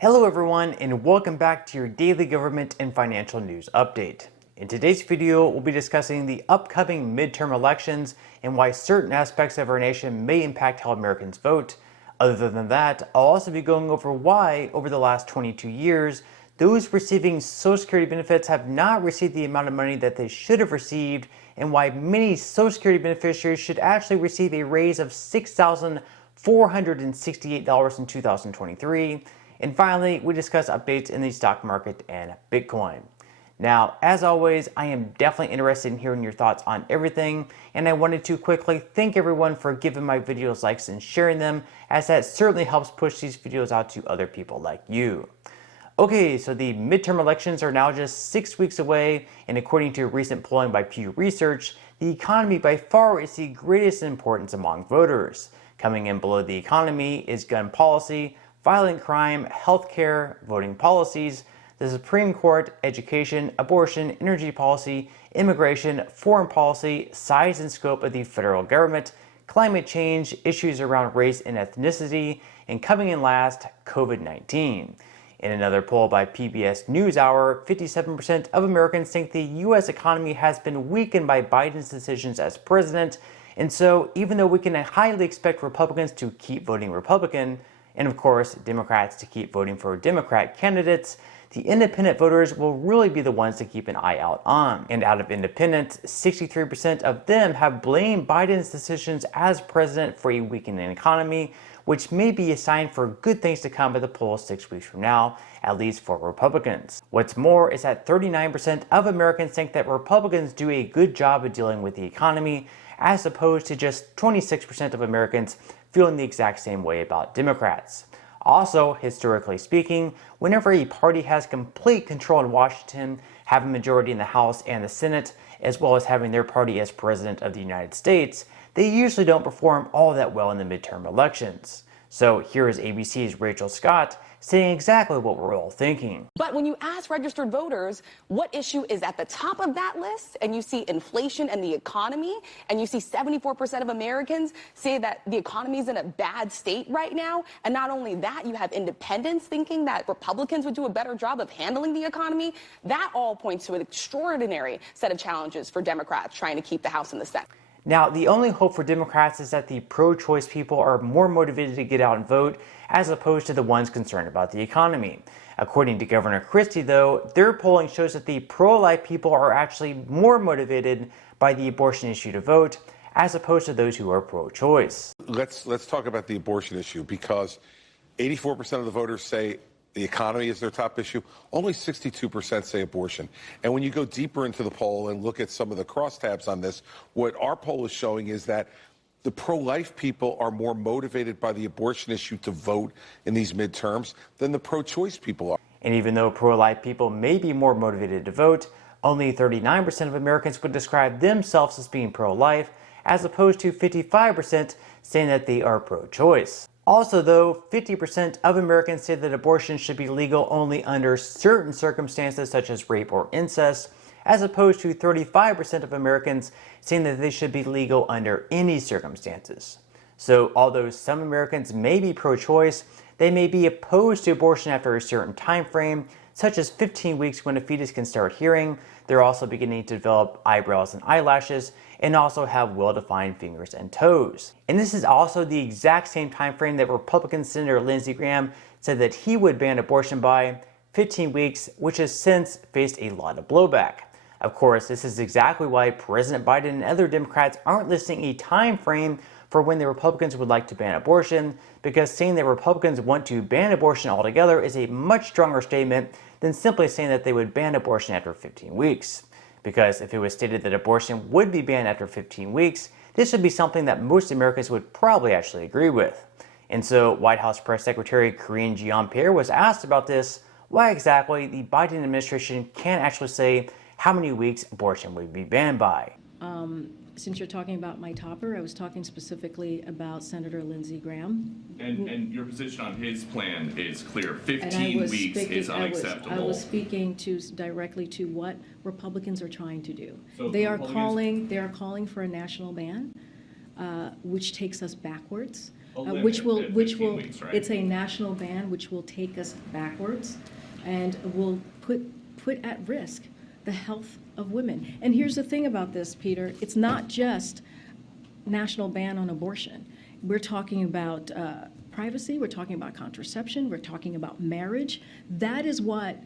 Hello everyone, and welcome back to your daily government and financial news update. In today's video, we'll be discussing the upcoming midterm elections and why certain aspects of our nation may impact how Americans vote. Other than that, I'll also be going over why, over the last 22 years, those receiving Social Security benefits have not received the amount of money that they should have received, and why many Social Security beneficiaries should actually receive a raise of $6,468 in 2023. And finally, we discuss updates in the stock market and Bitcoin. Now, as always, I am definitely interested in hearing your thoughts on everything, and I wanted to quickly thank everyone for giving my videos likes and sharing them, as that certainly helps push these videos out to other people like you. Okay, so the midterm elections are now just 6 weeks away, and according to recent polling by Pew Research, the economy by far is the greatest importance among voters. Coming in below the economy is gun policy, violent crime, healthcare, voting policies, the Supreme Court, education, abortion, energy policy, immigration, foreign policy, size and scope of the federal government, climate change, issues around race and ethnicity, and coming in last, COVID-19. In another poll by PBS NewsHour, 57% of Americans think the U.S. economy has been weakened by Biden's decisions as president, and so even though we can highly expect Republicans to keep voting Republican, and of course, Democrats to keep voting for Democrat candidates, the independent voters will really be the ones to keep an eye out on. And out of independents, 63% of them have blamed Biden's decisions as president for a weakening economy, which may be a sign for good things to come at the polls 6 weeks from now, at least for Republicans. What's more is that 39% of Americans think that Republicans do a good job of dealing with the economy, as opposed to just 26% of Americans feeling the exact same way about Democrats. Also, historically speaking, whenever a party has complete control in Washington, have a majority in the House and the Senate, as well as having their party as president of the United States, they usually don't perform all that well in the midterm elections. So here is ABC's Rachel Scott saying exactly what we're all thinking. But when you ask registered voters what issue is at the top of that list, and you see inflation and the economy, and you see 74% of Americans say that the economy is in a bad state right now, and not only that, you have independents thinking that Republicans would do a better job of handling the economy, that all points to an extraordinary set of challenges for Democrats trying to keep the House and the Senate. Now, the only hope for Democrats is that the pro-choice people are more motivated to get out and vote, as opposed to the ones concerned about the economy. According to Governor Christie, though, their polling shows that the pro-life people are actually more motivated by the abortion issue to vote, as opposed to those who are pro-choice. Let's talk about the abortion issue, because 84% of the voters say the economy is their top issue. Only 62% say abortion. And when you go deeper into the poll and look at some of the crosstabs on this, what our poll is showing is that the pro-life people are more motivated by the abortion issue to vote in these midterms than the pro-choice people are. And even though pro-life people may be more motivated to vote, only 39% of Americans would describe themselves as being pro-life, as opposed to 55% saying that they are pro-choice. Also though, 50% of Americans say that abortion should be legal only under certain circumstances such as rape or incest, as opposed to 35% of Americans saying that they should be legal under any circumstances. So although some Americans may be pro-choice, they may be opposed to abortion after a certain time frame, such as 15 weeks when a fetus can start hearing. They're also beginning to develop eyebrows and eyelashes, and also have well-defined fingers and toes. And this is also the exact same time frame that Republican Senator Lindsey Graham said that he would ban abortion by, 15 weeks, which has since faced a lot of blowback. Of course, this is exactly why President Biden and other Democrats aren't listing a time frame for when the Republicans would like to ban abortion, because saying that Republicans want to ban abortion altogether is a much stronger statement than simply saying that they would ban abortion after 15 weeks. Because if it was stated that abortion would be banned after 15 weeks, this would be something that most Americans would probably actually agree with. And so White House Press Secretary Karine Jean-Pierre was asked about this, why exactly the Biden administration can't actually say how many weeks abortion would be banned by. Since you're talking about my topper, I was talking specifically about Senator Lindsey Graham. And your position on his plan is clear. 15 weeks is unacceptable. I was speaking directly to what Republicans are trying to do. So they are calling for a national ban, which takes us backwards. which will 15 weeks, right? it's a national ban which will take us backwards and will put at risk the health of women. And here's the thing about this, Peter, it's not just national ban on abortion. We're talking about privacy, we're talking about contraception, we're talking about marriage. That is what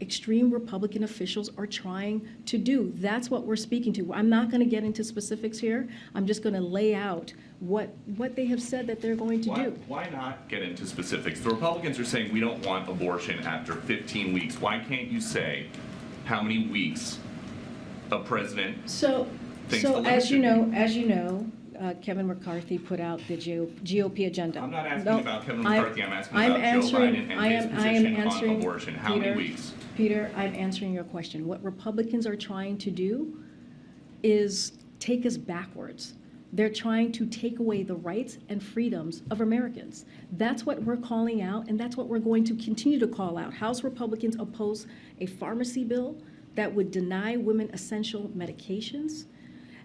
extreme Republican officials are trying to do. That's what we're speaking to. I'm not going to get into specifics here. I'm just going to lay out what they have said that they're going to do. Why not get into specifics? The Republicans are saying we don't want abortion after 15 weeks. Why can't you say how many weeks a president thinks the limit as you should be? know, Kevin McCarthy put out the GOP agenda. I'm not asking about Kevin McCarthy. I'm asking about Joe Biden and his position on abortion. How many weeks? Peter, I'm answering your question. What Republicans are trying to do is take us backwards. They're trying to take away the rights and freedoms of Americans. That's what we're calling out, and that's what we're going to continue to call out. House Republicans oppose a pharmacy bill that would deny women essential medications.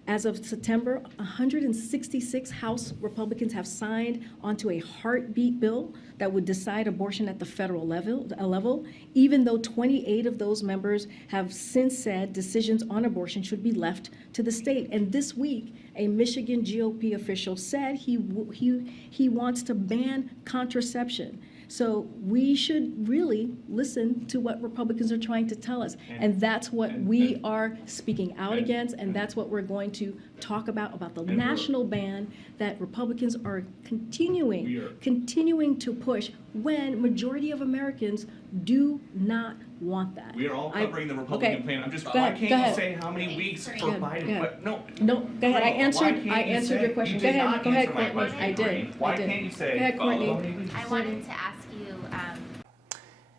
As of September, 166 House Republicans have signed onto a heartbeat bill that would decide abortion at the federal level, even though 28 of those members have since said decisions on abortion should be left to the state. And this week, a Michigan GOP official said he wants to ban contraception. So we should really listen to what Republicans are trying to tell us. And that's what we are speaking out against, and that's what we're going to talk about the national ban that Republicans are continuing to push when majority of Americans do not want that. We are all covering the Republican plan. I'm just, why can't you say how many weeks for Biden? No, go ahead. I answered your question. Go ahead, Courtney. I did. Why can't you say, go ahead, Courtney. I wanted to ask you.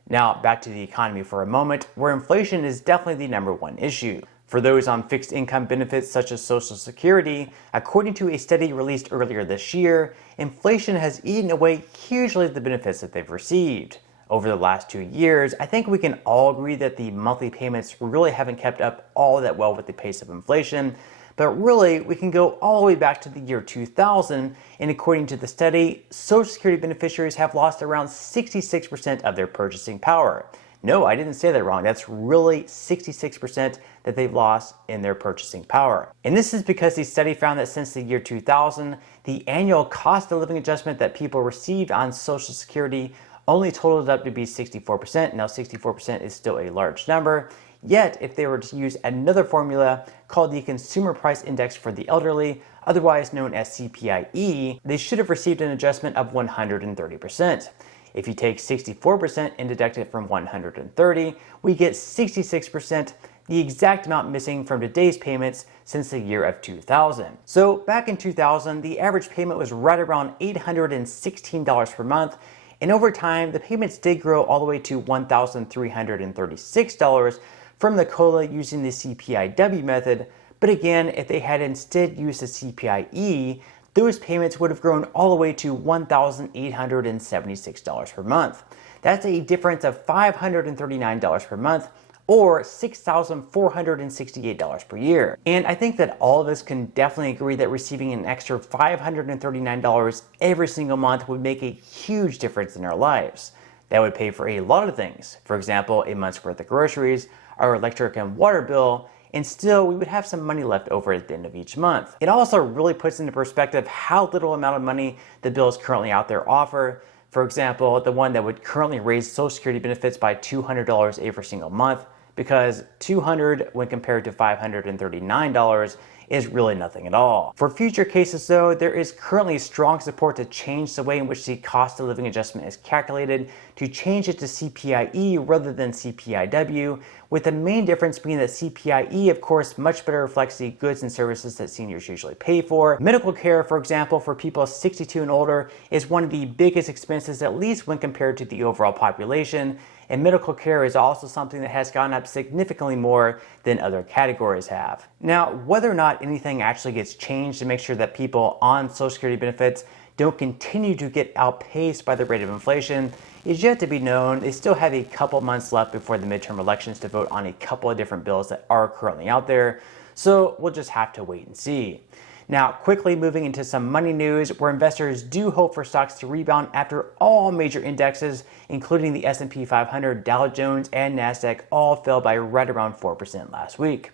Now, back to the economy for a moment, where inflation is definitely the #1 issue. For those on fixed income benefits such as Social Security, according to a study released earlier this year, inflation has eaten away hugely at the benefits that they've received. Over the last 2 years, I think we can all agree that the monthly payments really haven't kept up all that well with the pace of inflation, but really we can go all the way back to the year 2000, and according to the study, Social Security beneficiaries have lost around 66% of their purchasing power. No, I didn't say that wrong. That's really 66% that they've lost in their purchasing power. And this is because the study found that since the year 2000, the annual cost of living adjustment that people received on Social Security only totaled up to be 64%. Now 64% is still a large number. Yet, if they were to use another formula called the Consumer Price Index for the Elderly, otherwise known as CPI-E, they should have received an adjustment of 130%. If you take 64% and deduct it from 130, we get 66%, the exact amount missing from today's payments since the year of 2000. So back in 2000, the average payment was right around $816 per month, and over time, the payments did grow all the way to $1,336 from the COLA using the CPI-W method, but again, if they had instead used the CPI-E, those payments would have grown all the way to $1,876 per month. That's a difference of $539 per month, or $6,468 per year. And I think that all of us can definitely agree that receiving an extra $539 every single month would make a huge difference in our lives. That would pay for a lot of things. For example, a month's worth of groceries, our electric and water bill, and still we would have some money left over at the end of each month. It also really puts into perspective how little amount of money the bills currently out there offer. For example, the one that would currently raise Social Security benefits by $200 every single month, because $200 when compared to $539 is really nothing at all. For future cases though, there is currently strong support to change the way in which the cost of living adjustment is calculated, to change it to CPI-E rather than CPI-W, with the main difference being that CPI-E, of course, much better reflects the goods and services that seniors usually pay for. Medical care, for example, for people 62 and older is one of the biggest expenses, at least when compared to the overall population. And medical care is also something that has gone up significantly more than other categories have. Now, whether or not anything actually gets changed to make sure that people on Social Security benefits don't continue to get outpaced by the rate of inflation is yet to be known. They still have a couple months left before the midterm elections to vote on a couple of different bills that are currently out there. So we'll just have to wait and see. Now, quickly moving into some money news where investors do hope for stocks to rebound after all major indexes, including the S&P 500, Dow Jones, and NASDAQ all fell by right around 4% last week.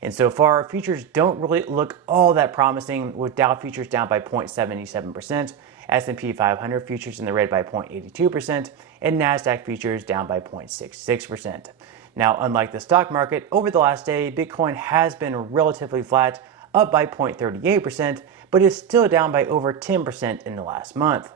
And so far, futures don't really look all that promising, with Dow futures down by 0.77%, S&P 500 futures in the red by 0.82%, and NASDAQ futures down by 0.66%. Now, unlike the stock market, over the last day, Bitcoin has been relatively flat, up by 0.38%, but is still down by over 10% in the last month.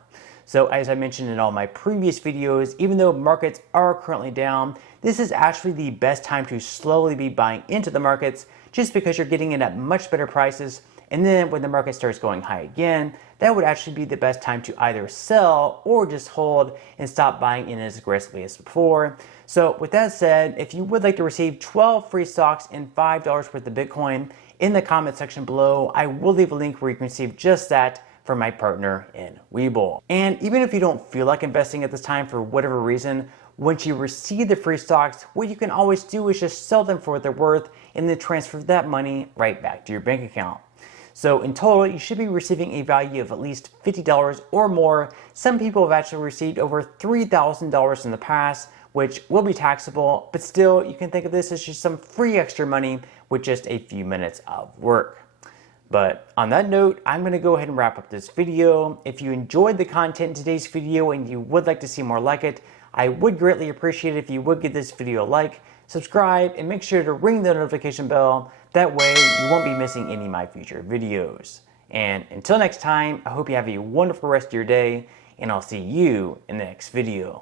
So as I mentioned in all my previous videos, even though markets are currently down, this is actually the best time to slowly be buying into the markets, just because you're getting in at much better prices. And then when the market starts going high again, that would actually be the best time to either sell or just hold and stop buying in as aggressively as before. So with that said, if you would like to receive 12 free stocks and $5 worth of Bitcoin, in the comment section below, I will leave a link where you can receive just that from my partner in Webull. And even if you don't feel like investing at this time for whatever reason, once you receive the free stocks, what you can always do is just sell them for what they're worth and then transfer that money right back to your bank account. So in total, you should be receiving a value of at least $50 or more. Some people have actually received over $3,000 in the past, which will be taxable, but still you can think of this as just some free extra money with just a few minutes of work. But on that note, I'm going to go ahead and wrap up this video. If you enjoyed the content in today's video and you would like to see more like it, I would greatly appreciate it if you would give this video a like, subscribe, and make sure to ring the notification bell. That way you won't be missing any of my future videos. And until next time, I hope you have a wonderful rest of your day, and I'll see you in the next video.